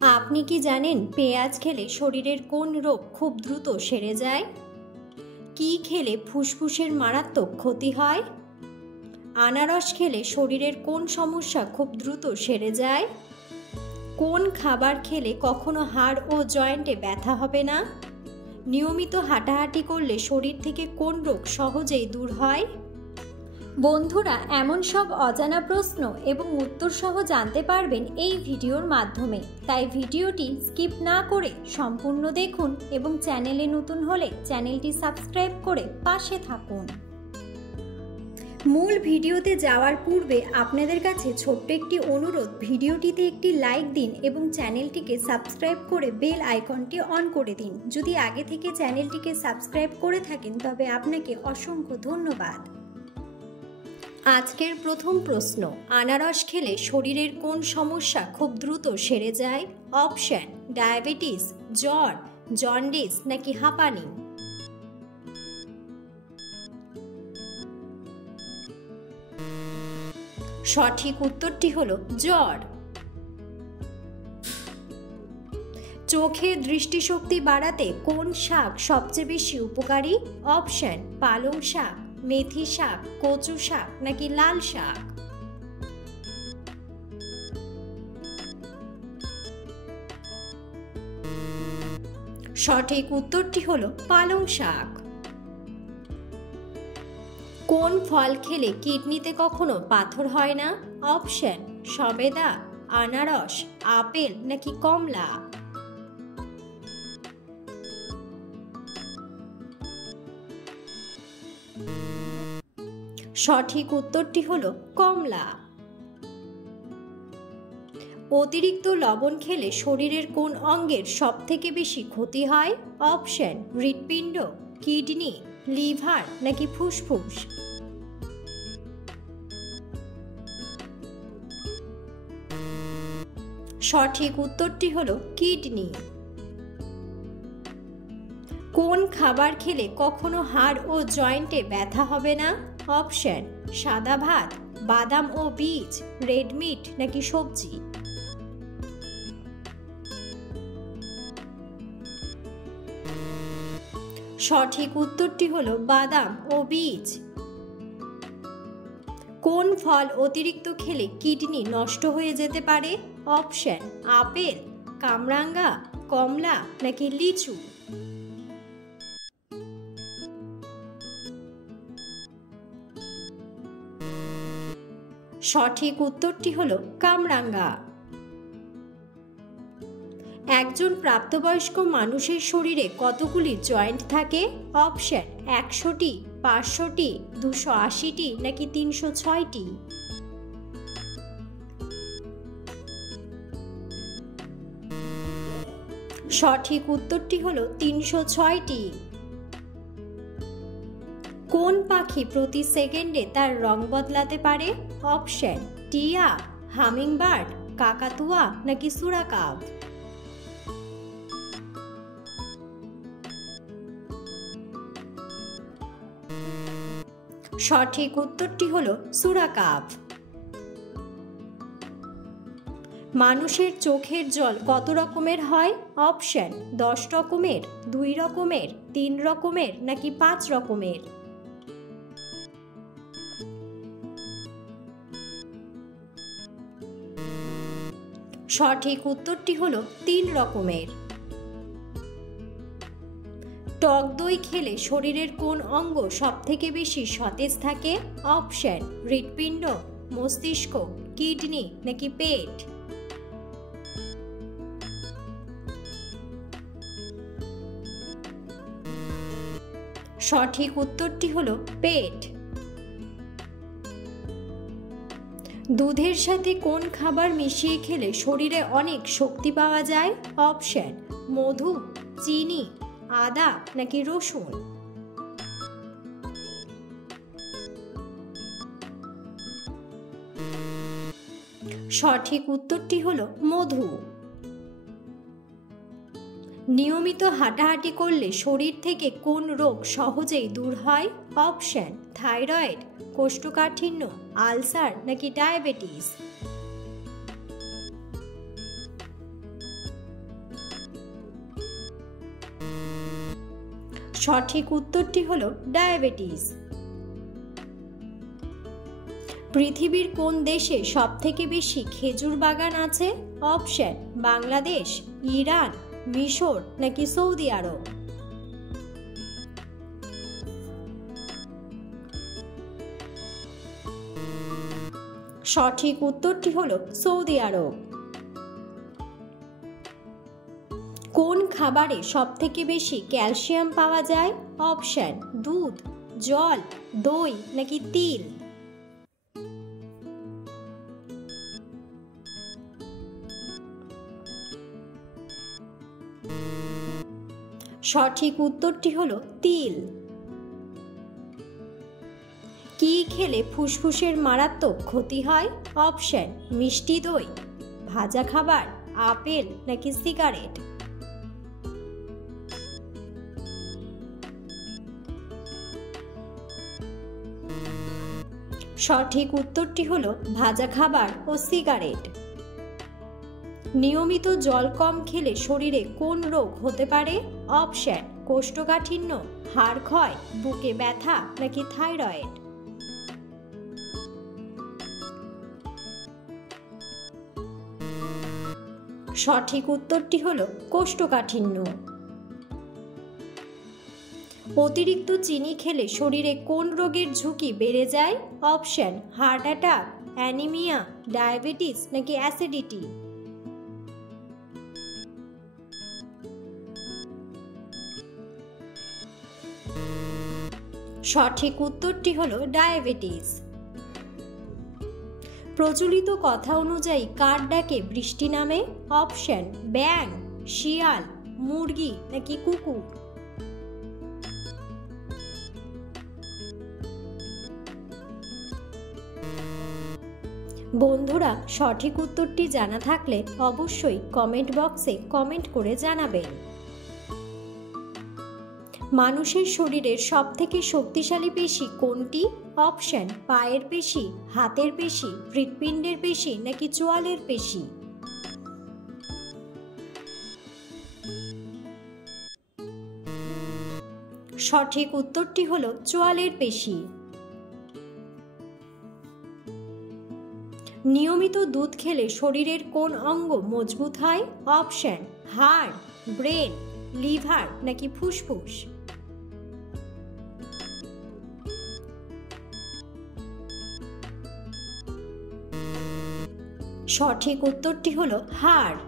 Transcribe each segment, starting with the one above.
আপনি কি জানেন পেঁয়াজ খেলে শরীরের কোন রোগ খুব দ্রুত সেরে যায়? কি খেলে ফুসফুসের মারাত্মক ক্ষতি হয়? আনারস খেলে শরীরের কোন সমস্যা খুব দ্রুত সেরে যায়? কোন খাবার খেলে কখনো হাড় ও জয়েন্টে ব্যথা হবে না? নিয়মিত হাঁটাহাঁটি করলে শরীর থেকে কোন রোগ সহজেই দূর হয়? বন্ধুরা, এমন সব অজানা প্রশ্ন এবং উত্তর সহ জানতে পারবেন এই ভিডিওর মাধ্যমে, তাই ভিডিওটি স্কিপ না করে সম্পূর্ণ দেখুন এবং চ্যানেলে নতুন হলে চ্যানেলটি সাবস্ক্রাইব করে পাশে থাকুন। মূল ভিডিওতে যাওয়ার পূর্বে আপনাদের কাছে ছোট্ট একটি অনুরোধ, ভিডিওটিতে একটি লাইক দিন এবং চ্যানেলটিকে সাবস্ক্রাইব করে বেল আইকনটি অন করে দিন। যদি আগে থেকে চ্যানেলটিকে সাবস্ক্রাইব করে থাকেন তবে আপনাকে অসংখ্য ধন্যবাদ। আজকের প্রথম প্রশ্ন, আনারস খেলে শরীরের কোন সমস্যা খুব দ্রুত সেরে যায়? অপশন: ডায়াবেটিস, জ্বর, জন্ডিস নাকি হাঁপানি। সঠিক উত্তরটি হলো জ্বর। চোখের দৃষ্টিশক্তি বাড়াতে কোন শাক সবচেয়ে বেশি উপকারী? অপশন: পালং শাক, মেথি শাক, কচু শাক নাকি লাল শাক। সঠিক উত্তরটি হলো পালং শাক। কোন ফল খেলে কিডনিতে কখনো পাথর হয় না? অপশন: সবেদা, আনারস, আপেল নাকি কমলা। সঠিক উত্তরটি হলো কমলা। অতিরিক্ত লবণ খেলে শরীরের কোন অঙ্গের সবথেকে বেশি ক্ষতি হয়? অপশন: হৃৎপিণ্ড, কিডনি, লিভার নাকি ফুসফুস। সঠিক উত্তরটি হলো কিডনি। কোন খাবার খেলে কখনো হাড় ও জয়েন্টে ব্যথা হবে না? অপশন: সাদা ভাত, বাদাম ও বীজ, রেড মিট নাকি সবজি। সঠিক উত্তরটি হলো বাদাম ও বীজ। কোন ফল অতিরিক্ত খেলে কিডনি নষ্ট হয়ে যেতে পারে? অপশন: আপেল, কামরাঙ্গা, কমলা নাকি লিচু। সঠিক উত্তরটি হলো কামরাঙ্গা। একজন প্রাপ্তবয়স্ক মানুষের শরীরে কতগুলি জয়েন্ট থাকে? অপশন: 100টি, 500টি, 280টি নাকি 306টি। সঠিক উত্তরটি হলো 306টি। কোন পাখি প্রতি সেকেন্ডে তার রং বদলাতে পারে? অপশন: টিয়া, হামিংবার্ড, কাকাতুয়া নাকি সুরাকাব। সঠিক উত্তরটি হলো সুরাকাব। মানুষের চোখের জল কত রকমের হয়? অপশন: 10 রকমের, 2 রকমের, 3 রকমের নাকি 5 রকমের। সঠিক উত্তরটি হলো 3 রকমের। টক দই খেলে শরীরের কোন অঙ্গ সবথেকে বেশি সতেজ থাকে? অপশন: হৃৎপিণ্ড, মস্তিষ্ক, কিডনি নাকি পেট। সঠিক উত্তরটি হলো পেট। দুধের সাথে কোন খাবার মিশিয়ে খেলে শরীরে অনেক শক্তি পাওয়া যায়? অপশন: মধু, চিনি, আদা নাকি রসুন। সঠিক উত্তরটি হলো মধু। নিয়মিত হাঁটাহাঁটি করলে শরীর থেকে কোন রোগ সহজেই দূর হয়? অপশন: থাইরয়েড, কোষ্ঠকাঠিন্য, আলসার নাকি ডায়াবেটিস। সঠিক উত্তরটি হলো ডায়াবেটিস। পৃথিবীর কোন দেশে সবথেকে বেশি খেজুর বাগান আছে? অপশন বাংলাদেশ, ইরান, মিশর নাকি সৌদি আরব। সঠিক উত্তরটি হলো সৌদি আরব। কোন খাবারে সবথেকে বেশি ক্যালসিয়াম পাওয়া যায়? অপশন দুধ, জল, দই নাকি তিল। সঠিক উত্তরটি হলো তিল। কি খেলে ফুসফুসের মারাত্মক ক্ষতি হয়? অপশন মিষ্টি দই, ভাজা খাবার, আপেল নাকি সিগারেট। সঠিক উত্তরটি হলো ভাজা খাবার ও সিগারেট। নিয়মিত জল কম খেলে শরীরে কোন রোগ হতে পারে? অপশন কোষ্ঠকাঠিন্য, হাড় ক্ষয়, বুকে ব্যথা নাকি থাইরয়েড। সঠিক উত্তরটি হলো কোষ্ঠকাঠিন্য। অতিরিক্ত চিনি খেলে শরীরে কোন রোগের ঝুঁকি বেড়ে যায়? Option heart attack, anaemia, diabetes নাকি অ্যাসিডিটি। সঠিক উত্তরটি হলো ডায়াবেটিস। প্রচলিত কথা অনুযায়ী কার ডাকে বৃষ্টি নামে? অপশন ব্যাঙ, শিয়াল, মুরগি নাকি কুকুর। বন্ধুরা, সঠিক উত্তরটি জানা থাকলে অবশ্যই কমেন্ট বক্সে কমেন্ট করে জানাবেন। মানুষের শরীরের সবথেকে শক্তিশালী পেশি কোনটি? অপশন পায়ের পেশি, হাতের পেশি, হৃৎপিণ্ডের পেশি নাকি চোয়ালের পেশি। সঠিক উত্তরটি হলো চোয়ালের পেশি। নিয়মিত দুধ খেলে শরীরের কোন অঙ্গ মজবুত হয়? অপশন হাড়, ব্রেন, লিভার নাকি ফুসফুস। সঠিক উত্তরটি হলো হাড়।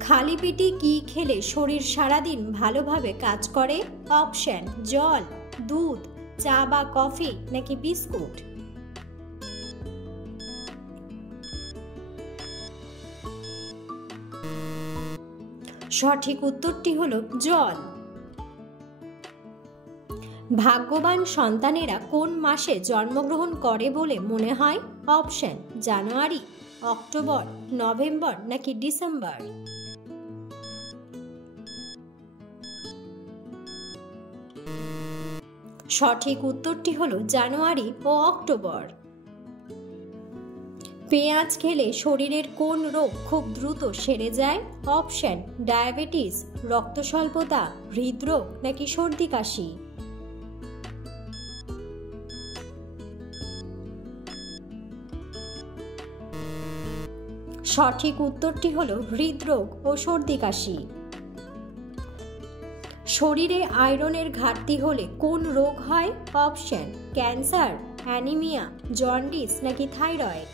খালি পেটে কি খেলে শরীর সারাদিন ভালোভাবে কাজ করে? অপশন জল, দুধ, চা বা কফি নাকি বিস্কুট। সঠিক উত্তরটি হলো জল। ভাগ্যবান সন্তানেরা কোন মাসে জন্মগ্রহণ করে বলে মনে হয়? অপশন জানুয়ারি, অক্টোবর, নভেম্বর নাকি ডিসেম্বর। সঠিক উত্তরটি হলো জানুয়ারি ও অক্টোবর। পেঁয়াজ খেলে শরীরের কোন রোগ খুব দ্রুত সেরে যায়? অপশন ডায়াবেটিস, রক্ত স্বল্পতা, হৃদরোগ নাকি সর্দি কাশি। সঠিক উত্তরটি হলো হৃদরোগ ও সর্দি কাশি। শরীরে আয়রনের ঘাটতি হলে কোন রোগ হয়? অপশন ক্যান্সার, অ্যানিমিয়া, জন্ডিস নাকি থাইরয়েড।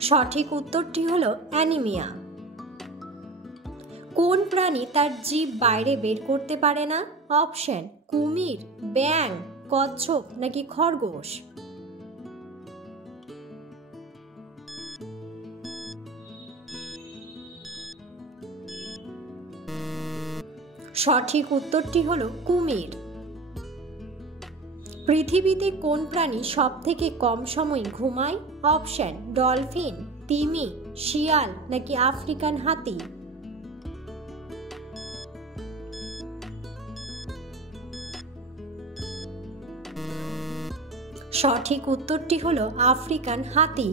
সঠিক উত্তরটি হলো অ্যানিমিয়া। কোন প্রাণী তার জিভ বাইরে বের করতে পারে না? অপশন কুমির, ব্যাঙ, কচ্ছপ নাকি খরগোশ। সঠিক উত্তরটি হলো কুমির। পৃথিবীতে কোন প্রাণী সবথেকে কম সময় ঘুমায়? অপশন ডলফিন, তিমি, শিয়াল নাকি আফ্রিকান হাতি। সঠিক উত্তরটি হলো আফ্রিকান হাতি।